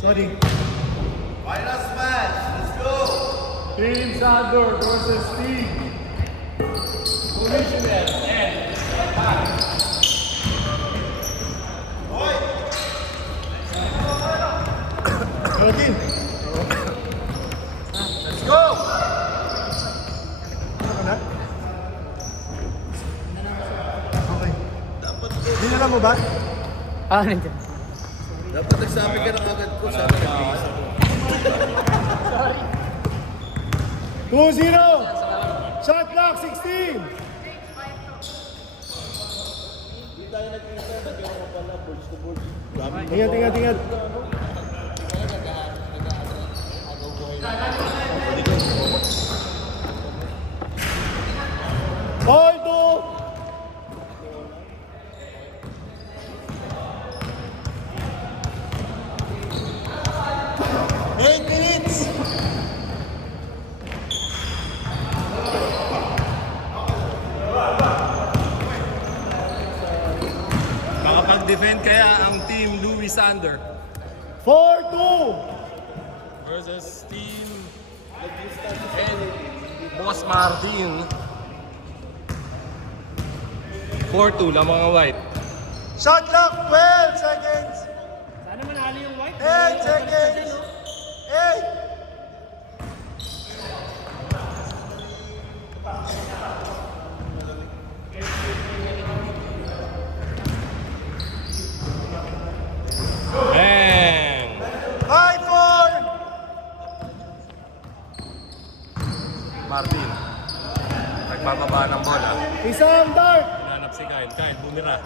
Sorry. Final match. Let's go. Team Sandor versus Team Commissioner and Hello, team. Let's go. Ano na? Okay. Dinala mo ba? Nandiyan. Dapat nagsabi ka ng agad ko. Sana nag-iisa ko. 2-0. Shot clock, 16. Hindi tayo nag-iisa. Nagyan ko pala. Balls to balls. Ingat. All two. Eight minutes. Makapag-defend kaya ang team Louis Sander 4-2. versus team and Boss Martin. 4-2 lang mga white. Shot clock, 12 seconds. Sana manalo yung white. 10 seconds. 8. Bang! 5-4. Martin. Nagbababa ng bola. Isang dart. Hinanap si Kyle. Kyle, bumira.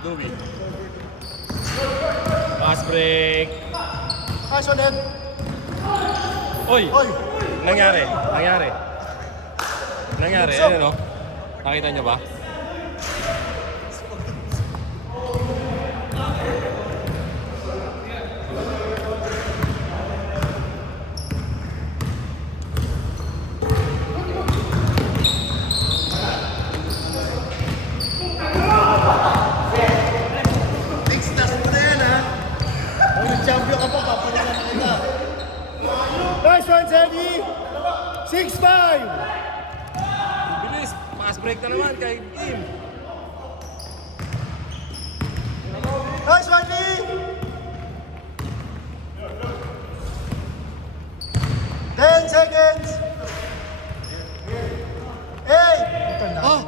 Louis. Pass break. Cash on head. Oy! Oy. Nangyari. Ayun o. Nakita niyo ba? Next task mo na yan, ha? Kung nag-champion ka pa, papalitan na kita. Nice one, Zeddy. 6-5. Bilis! Pass break na naman kay team. Nice one, Lee. 10 seconds. 8. Oh!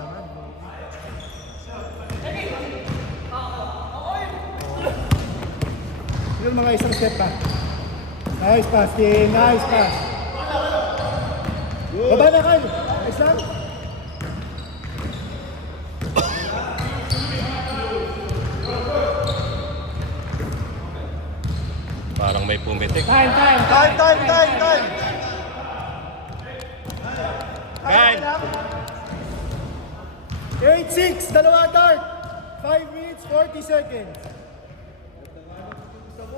Yun mga isang step pa. Nice pass, team. Nice pass. Baba na, Kyle. Nice lang. Parang may pumitik. Time. Time. Kyle! 8-6. Dalawa dart. 5 minutes, 40 seconds. Sabi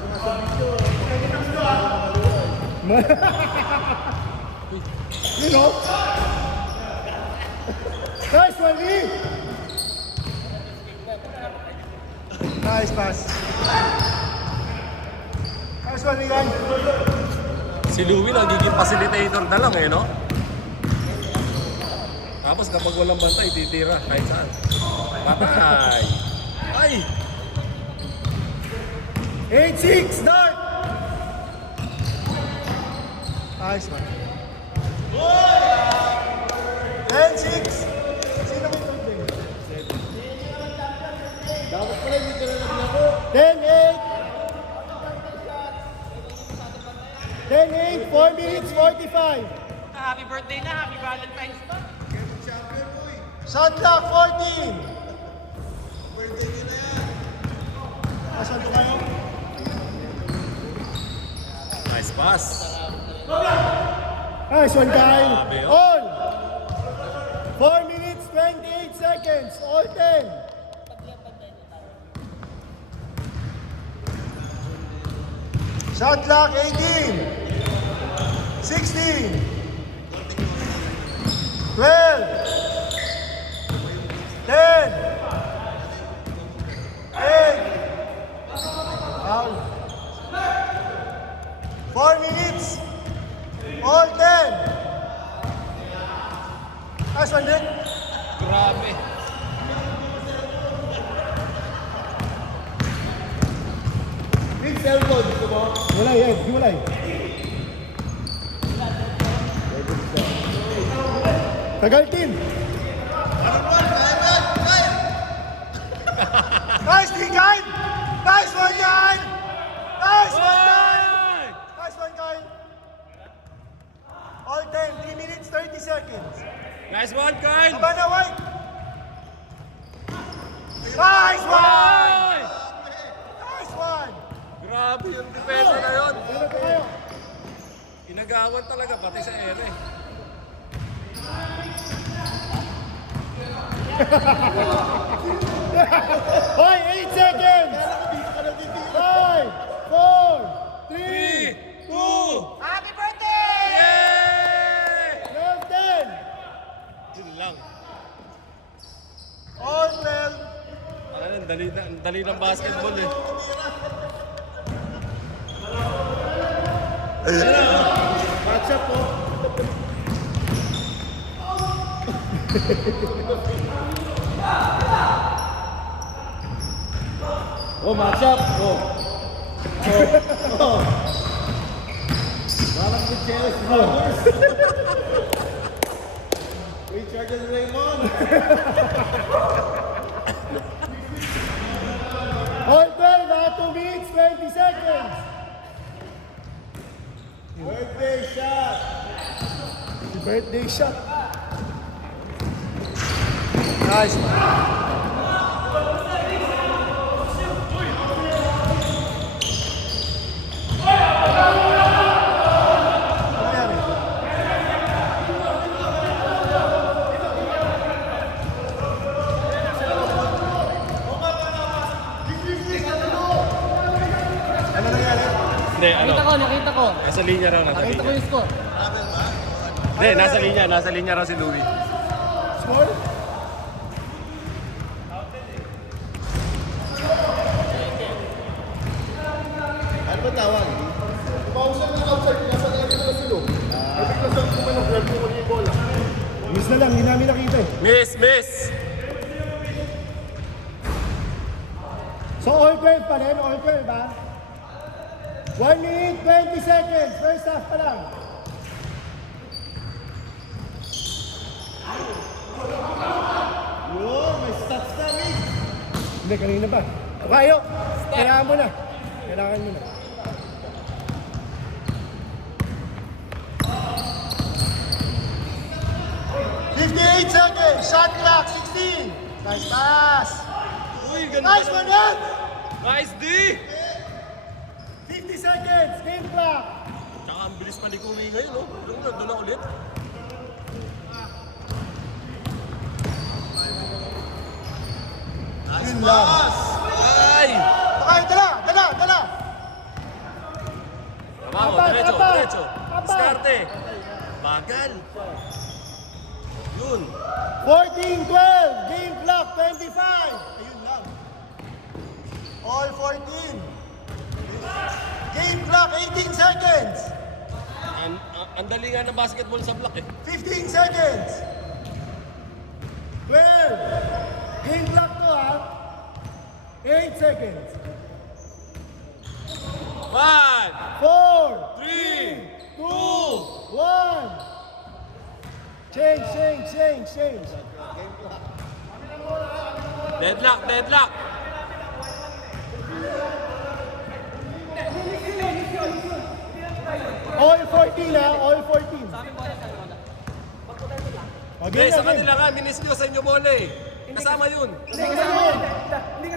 ko nga sa video, You know? Nice one, Lee. Nice pass. Nice one, Lee. Si Louie nagiging facilitator na lang no? Tapos kapag walang bantay, titira kahit saan. Patay! Ay! 8-6, dart. Nice one. 10-6. Sino may tubig? dapat pala hindi ka na naglaro. 10-8. 4 minutes, 45. Happy birthday na, happy Valentine's pa. Champion mo, eh. Shot clock, 14. Birthday din na yan. Asan to kayo? Nice pass! Nice one, Kyle. Grabe, oh. All. 4 minutes, 28 seconds. All 10. Shot clock, 18. 16. 12. 10. Hiwalay, Ed. Hiwalay. Tagal team. Nice, Kyle! Nice one, Kyle! Nice one, Kyle! Nice one, Kyle! All 10, 3 minutes, 30 seconds. Nice one, Kyle! Habana White! Nice one! Nice one! Grabe yung depensa na yun. Ano tayo? Inagawan talaga, pati sa ere. Hoy, 8 seconds! 5, 4, 3, 2! Happy birthday! Yay! 12, 10! Yun lang. All 12. Ano, ang dali ng basketball eh. Match up po. Oh, match up. Oh. Parang good chance. Richard and Raymond. All 12, 2 minutes, 20 seconds. Birthday shot. Birthday shot. Nice man. Hindi, ano? Nakita ko. Nasa linya raw, nasa Nakita ko linya. yung score. Hindi, nasa linya raw si Louie. Score? Ano ba tawag? Miss na lang, hindi namin nakita eh. Miss! So all 12 pa rin, all 12 ha? 1 minute, 20 seconds, first half pa lang. Yun, may stats na miss. Hindi, kanina pa. Kayo, kailangan mo na. Kailangan mo na. Seconds, shot clock, 16. Nice pass. Uy, ganda. Nice one, Ed. Nice D! 50 seconds, game clock. Tsaka ang bilis pa ni Kuwi ngayon, no? Doon na ulit. Yun lang. Ay! Okay, dala. Tama mo, Apat, diretso, apat. diretso. Apat. Diskarte. Bagal. Yun. 14-12, game clock, 25. Ayun lang. All 14. Game clock, 18 seconds. Ang dali nga ng basketball sa block eh. 15 seconds. 12. Game clock to ha. 8 seconds. 1, 4, 3, 2, 1. Change. Deadlock. All 14 ha, all 14. Hindi, sa kanila nga, minis nyo sa inyo bola eh. Kasama yun.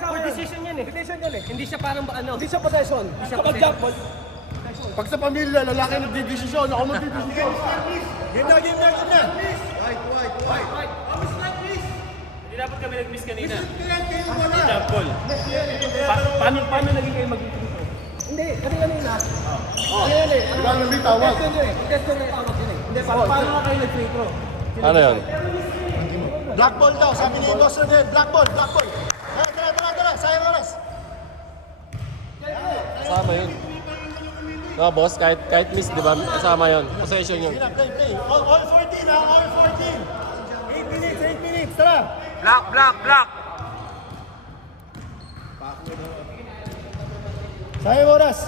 For decision yan eh. Hindi siya parang ano. Hindi siya possession. Kapag jump ball. Pag sa pamilya, lalaki nagdidesisyon, ako magdidesisyon. Game na. White. Hindi dapat kami nag-miss kanina. Jump ball. Paano naging kayo mag-free throw? Hindi, kasi kanina. Ano yan eh? Ano yung tawag? Test na tawag yun eh. Hindi, paano nga kayo nag-free throw? Ano yun? Black ball daw, sabi ni Boss Rodel. Black ball. Tara. Sayang oras. Kasama yun. No, boss, kahit miss, di ba? Kasama yun. Possession yun. Play. All 14 ha, all 14. 8 minutes, tara. Block. Sayang oras.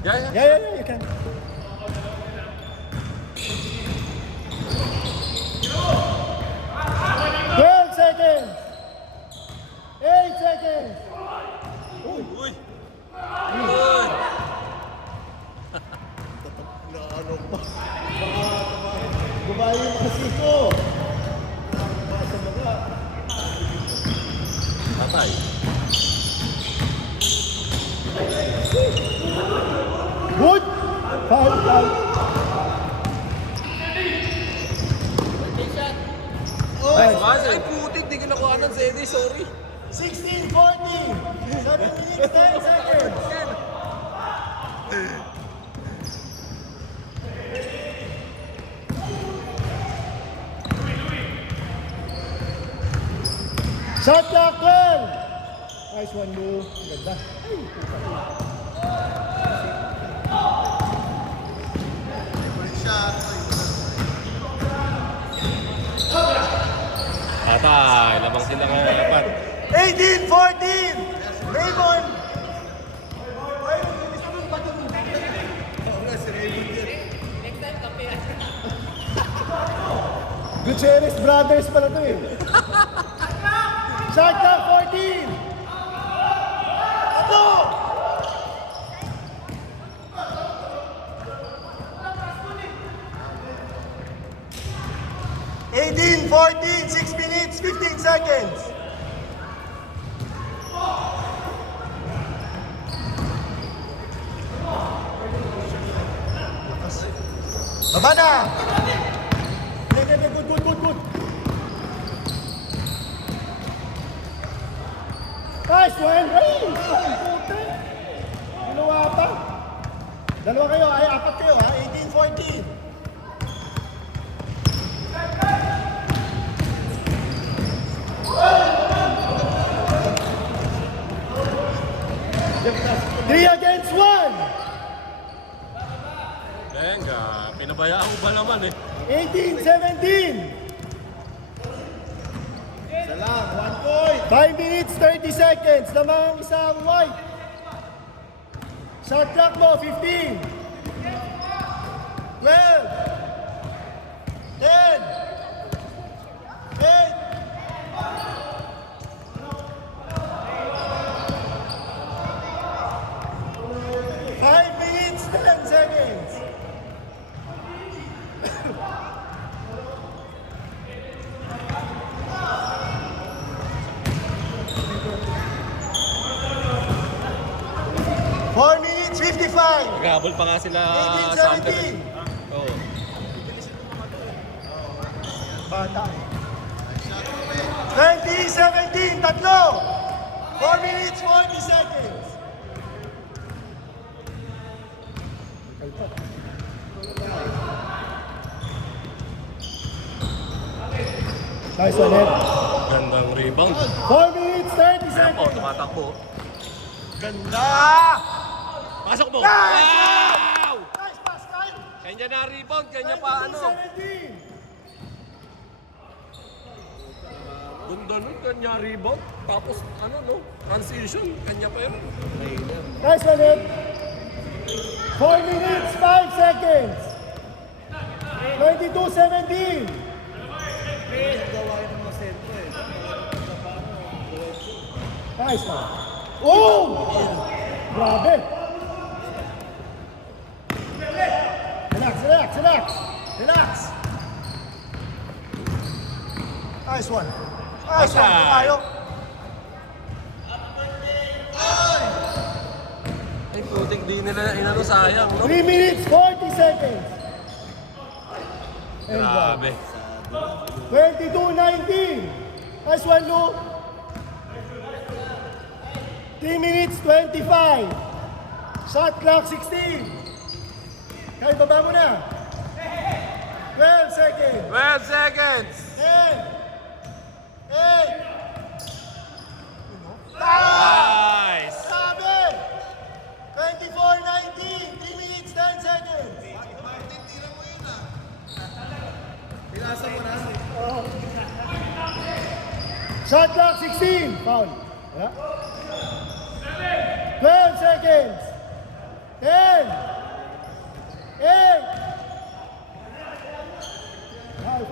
Yeah. Yeah, you can. Twelve seconds. 8 seconds. Uy! Uy! Na ano pa. Gumayo yung kasi ko. Sa mga. Patay. Good. Foul. Ay, putik, di kinakuhanan si Eddie, sorry. 16-40. 7 minutes, 10 seconds. Shot clock 12. Nice one, Lou. Ganda. Patay, labang sila nga apat. 18-14. Raymond. Gutierrez Brothers pala to eh. Shot clock 14. Ano? $18, 14, 6 minutes, 15 seconds. Baba na! Good. Nice one. Ay, puta. Ginawa pa. Dalawa kayo, ay apat kayo ha. 18, 14. Three against one. Venga, pinabayaan ko ba naman eh. 18-17. Isa lang, 1 point. 5 minutes, 30 seconds. Lamang isang white. Shot clock mo, 15. 12, 10, 8, 5 minutes, 10 seconds.4 minutes, 55. Naghabol pa nga sila 18, sa under. 17. Oo. Bata. 20, 17, tatlo. 4 minutes, 40 seconds. Nice one, Ed. Gandang rebound. 4 minutes, 30 Ayan po, seconds. tumatakbo. Ganda! Pasok mo! Nice! Wow! Nice pass, Kyle. Kanya na rebound, kanya pa ano. 17. Ganda nun, kanya rebound. Tapos ano no, transition, kanya pa yun. Nice one, Ed. 4 minutes, 5 seconds. 22-17. Nice one. Oh! Grabe. Relax. Relax. Nice one. Nice one. Patay. Tayo. Ay, putik, di nila inano sayang, no? 3 minutes, 40 seconds. And Grabe. 22-19. Nice one, Lou. 3 minutes, 25. Shot clock, 16. Kaya baba mo na. 12 seconds. 12 seconds! 10, 8. Nice! Sabi! 24-19. 3 minutes, 10 seconds. Pinasa mo na. Shot clock, 16. Foul. Yeah. 12 seconds. 10, 8. Foul.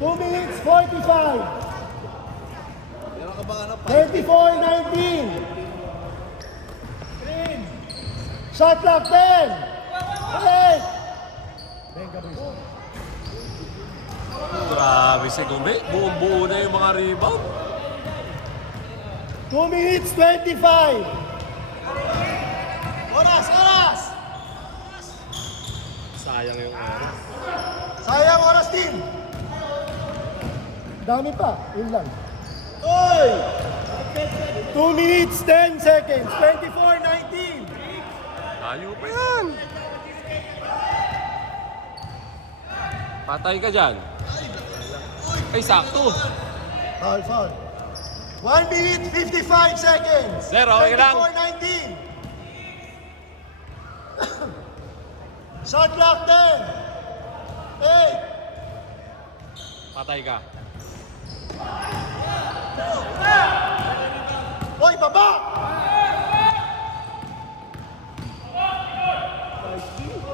2 minutes 45. Meron ka bang ano? 34-19. Shot clock 10. 8. Venga, Brice. Grabe si Gumi. Buong-buo na yung mga rebound. 2 minutes 25. Oras! Sayang yung oras. Sayang oras, team! Dami pa. Yun lang. Oy! 2 minutes 10 seconds. 24-19. Layo pa yan. Patay ka dyan. Ay, sakto. Foul. 1 minute 55 seconds. Sir, okay lang. 24-19. Shot clock 10. 8. Patay ka. Hoy, baba!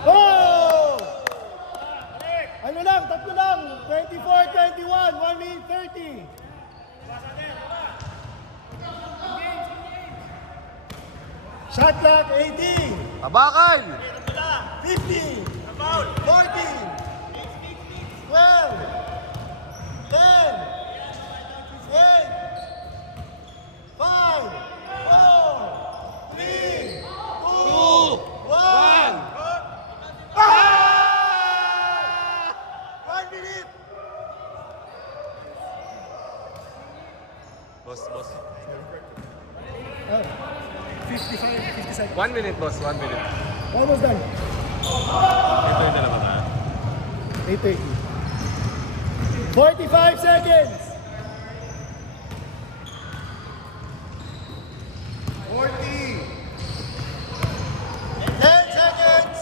Oh! Ano lang, tatlo lang. 24-21. 1 minute 30. Shot clock 18. Tabakal! 15. 14. 12. 10. 8. 5. 4. 3. 2. 1. 1 minute. Boss. 50 seconds. 1 minute, boss. 1 minute. Almost done. Ito yung dalawa na. 8:30. 45 seconds. 10 seconds.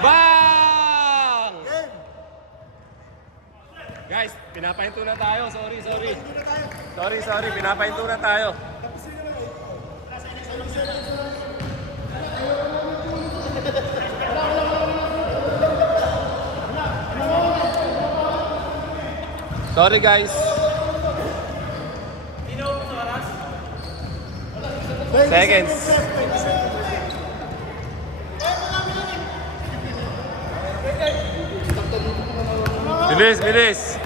Bang! Game. Guys, pinapahinto na tayo. Sorry. Pinapahinto na tayo. Sorry guys. Seconds. Bilis.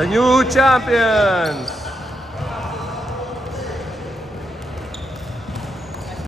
The new champions.